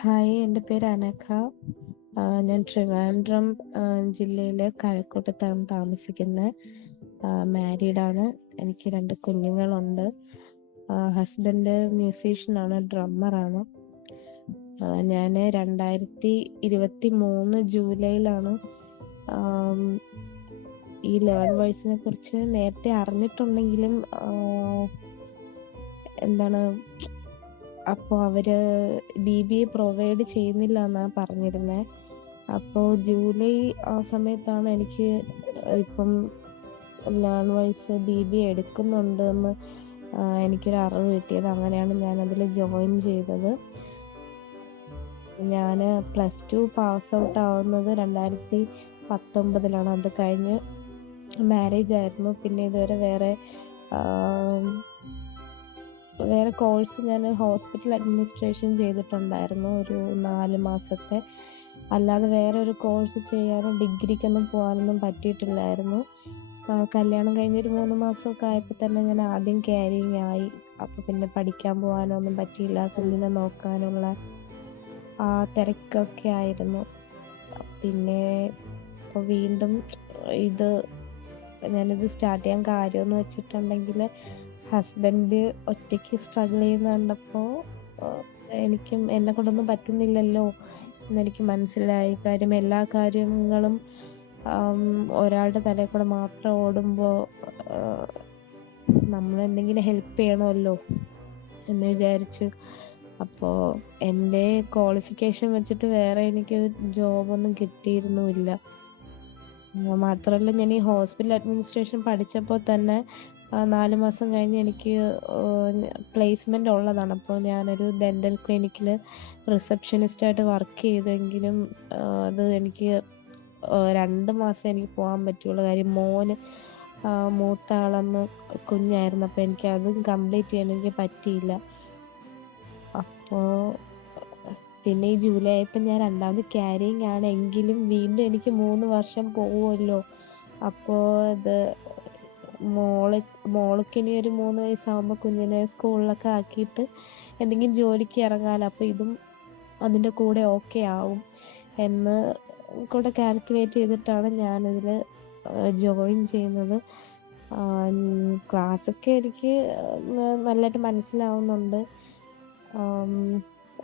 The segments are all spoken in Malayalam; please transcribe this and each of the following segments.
ഹായ് എന്റെ പേര് അനഘ. ഞാൻ ട്രിവാൻഡ്രം ജില്ലയിലെ കഴക്കൂട്ടത്താണ് താമസിക്കുന്നത് മാരീഡാണ്. എനിക്ക് രണ്ട് കുഞ്ഞുങ്ങളുണ്ട്. ഹസ്ബൻഡ് മ്യൂസീഷ്യനാണ് ഡ്രമ്മറാണ്. ഞാൻ രണ്ടായിരത്തി ഇരുപത്തി മൂന്ന് ജൂലൈയിലാണ് ഈ ലേൺ വോയിസിനെ കുറിച്ച് നേരത്തെ അറിഞ്ഞിട്ടുണ്ടെങ്കിലും എന്താണ് അപ്പോൾ അവർ ബി ബി എ പ്രൊവൈഡ് ചെയ്യുന്നില്ല എന്നാണ് പറഞ്ഞിരുന്നത് അപ്പോൾ ജൂലൈ ആ സമയത്താണ് എനിക്ക് ഇപ്പം learn wise B B A എടുക്കുന്നുണ്ട് എന്ന് എനിക്കൊരു അറിവ് കിട്ടിയത്. അങ്ങനെയാണ് ഞാൻ അതിൽ ജോയിൻ ചെയ്തത്. ഞാൻ പ്ലസ് ടു പാസ് ഔട്ട് ആവുന്നത് രണ്ടായിരത്തി പത്തൊമ്പതിലാണ്. അത് കഴിഞ്ഞ് മാരേജ് ആയിരുന്നു. പിന്നെ ഇതുവരെ വേറെ കോഴ്സ് ഞാൻ ഹോസ്പിറ്റൽ അഡ്മിനിസ്ട്രേഷൻ ചെയ്തിട്ടുണ്ടായിരുന്നു ഒരു നാല് മാസത്തെ. അല്ലാതെ വേറെ ഒരു കോഴ്സ് ചെയ്യാനോ ഡിഗ്രിക്കൊന്നും പോകാനൊന്നും പറ്റിയിട്ടില്ലായിരുന്നു. കല്യാണം കഴിഞ്ഞൊരു മൂന്ന് മാസമൊക്കെ ആയപ്പോൾ തന്നെ ഞാൻ ആദ്യം ക്യാരിങ് ആയി. അപ്പോൾ പിന്നെ പഠിക്കാൻ പോകാനോ ഒന്നും പറ്റിയില്ല കുഞ്ഞിനെ നോക്കാനുള്ള ആ തിരക്കൊക്കെ ആയിരുന്നു. പിന്നെ ഇപ്പോൾ വീണ്ടും ഇത് ഞാനിത് സ്റ്റാർട്ട് ചെയ്യാൻ കാര്യമെന്ന് വെച്ചിട്ടുണ്ടെങ്കിൽ ഹസ്ബൻഡ് ഒറ്റയ്ക്ക് സ്ട്രഗിൾ ചെയ്യുന്ന കണ്ടപ്പോൾ എനിക്കും എന്നെ കൊണ്ടൊന്നും പറ്റുന്നില്ലല്ലോ. എന്നെനിക്ക് മനസ്സിലായി. കാര്യം എല്ലാ കാര്യങ്ങളും ഒരാളുടെ തലയിൽ കൂടെ മാത്രം ഓടുമ്പോൾ നമ്മൾ എന്തെങ്കിലും ഹെൽപ്പ് ചെയ്യണമല്ലോ എന്ന് വിചാരിച്ചു. അപ്പോൾ എന്റെ ക്വാളിഫിക്കേഷൻ വെച്ചിട്ട് വേറെ എനിക്ക് ജോബൊന്നും കിട്ടിയിരുന്നുമില്ല മാത്രമല്ല ഞാൻ ഈ ഹോസ്പിറ്റൽ അഡ്മിനിസ്ട്രേഷൻ പഠിച്ചപ്പോൾ തന്നെ നാല് മാസം കഴിഞ്ഞ് എനിക്ക് പ്ലേസ്മെന്റ് ഉള്ളതാണ്. അപ്പോൾ ഞാനൊരു ഡെന്റൽ ക്ലിനിക്കിൽ റിസപ്ഷനിസ്റ്റായിട്ട് വർക്ക് ചെയ്തെങ്കിലും അത് എനിക്ക് രണ്ട് മാസം എനിക്ക് പോകാൻ പറ്റുള്ളൂ കാര്യം. മോന് മൂത്ത ആളന്ന് കുഞ്ഞായിരുന്നു. അപ്പോൾ എനിക്ക് അതും കംപ്ലീറ്റ് ചെയ്യാൻ എനിക്ക് പറ്റിയില്ല. അപ്പോൾ പിന്നെ ഈ ജൂലൈ ആയപ്പോൾ ഞാൻ രണ്ടാമത് ക്യാരിങ് ആണെങ്കിലും വീണ്ടും എനിക്ക് മൂന്ന് വർഷം പോകുമല്ലോ അപ്പോൾ ഇത് മോൾ മോൾക്ക് ഇനി ഒരു മൂന്ന് വയസ്സാകുമ്പോൾ കുഞ്ഞിനെ സ്കൂളിലൊക്കെ ആക്കിയിട്ട് എന്തെങ്കിലും ജോലിക്ക് ഇറങ്ങാമല്ലോ അപ്പോൾ ഇതും അതിന്റെ കൂടെ ഓക്കെ ആവും എന്ന് കൂടെ കാൽക്കുലേറ്റ് ചെയ്തിട്ടാണ് ഞാനിതിൽ ജോയിൻ ചെയ്യുന്നത്. ക്ലാസ്സൊക്കെ എനിക്ക് നല്ലതായിട്ട് മനസ്സിലാവുന്നുണ്ട്.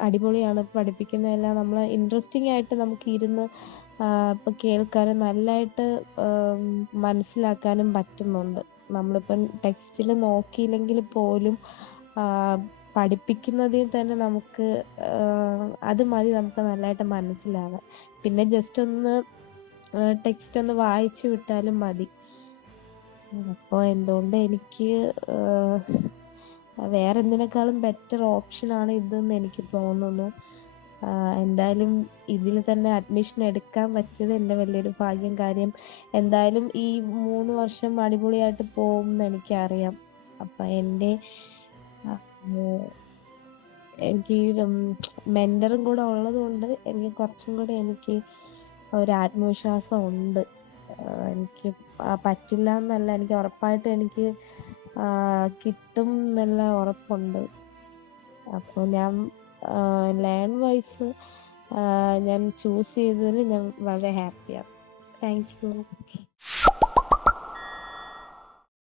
അടിപൊളിയാണ് പഠിപ്പിക്കുന്നതെല്ലാം. നമ്മൾ ഇൻട്രസ്റ്റിംഗ് ആയിട്ട് നമുക്ക് ഇരുന്ന് ഇപ്പം കേൾക്കാനും നല്ലതായിട്ട് മനസ്സിലാക്കാനും പറ്റുന്നുണ്ട്. നമ്മളിപ്പം ടെക്സ്റ്റിൽ നോക്കിയില്ലെങ്കിൽ പോലും പഠിപ്പിക്കുന്നതിൽ തന്നെ നമുക്ക് അത് മതി നമുക്ക് നല്ലതായിട്ട് മനസ്സിലാകാൻ പിന്നെ ജസ്റ്റ് ഒന്ന് ടെക്സ്റ്റ് ഒന്ന് വായിച്ചു വിട്ടാലും മതി. അപ്പോൾ എന്തുകൊണ്ട് എനിക്ക് വേറെ എന്തിനേക്കാളും ബെറ്റർ ഓപ്ഷനാണ് ഇതെന്ന് എനിക്ക് തോന്നുന്നു. എന്തായാലും ഇതിൽ തന്നെ അഡ്മിഷൻ എടുക്കാൻ പറ്റിയത് എന്റെ വലിയൊരു ഭാഗ്യം കാര്യം. എന്തായാലും ഈ മൂന്ന് വർഷം അടിപൊളിയായിട്ട് പോകും എന്ന് എനിക്കറിയാം. അപ്പം എന്റെ എനിക്ക് മെന്ററും കൂടെ ഉള്ളത് കൊണ്ട് എനിക്ക് കുറച്ചും കൂടെ എനിക്ക് ഒരു ആത്മവിശ്വാസം ഉണ്ട്. എനിക്ക് പറ്റില്ല എന്നല്ല എനിക്ക് ഉറപ്പായിട്ടും എനിക്ക് കിട്ടും എന്നുള്ള ഉറപ്പുണ്ട്. അപ്പോൾ ഞാൻ ലാൻഡ് വൈസ് ഞാൻ ചൂസ് ചെയ്തതിൽ ഞാൻ വളരെ ഹാപ്പിയാണ് താങ്ക് യു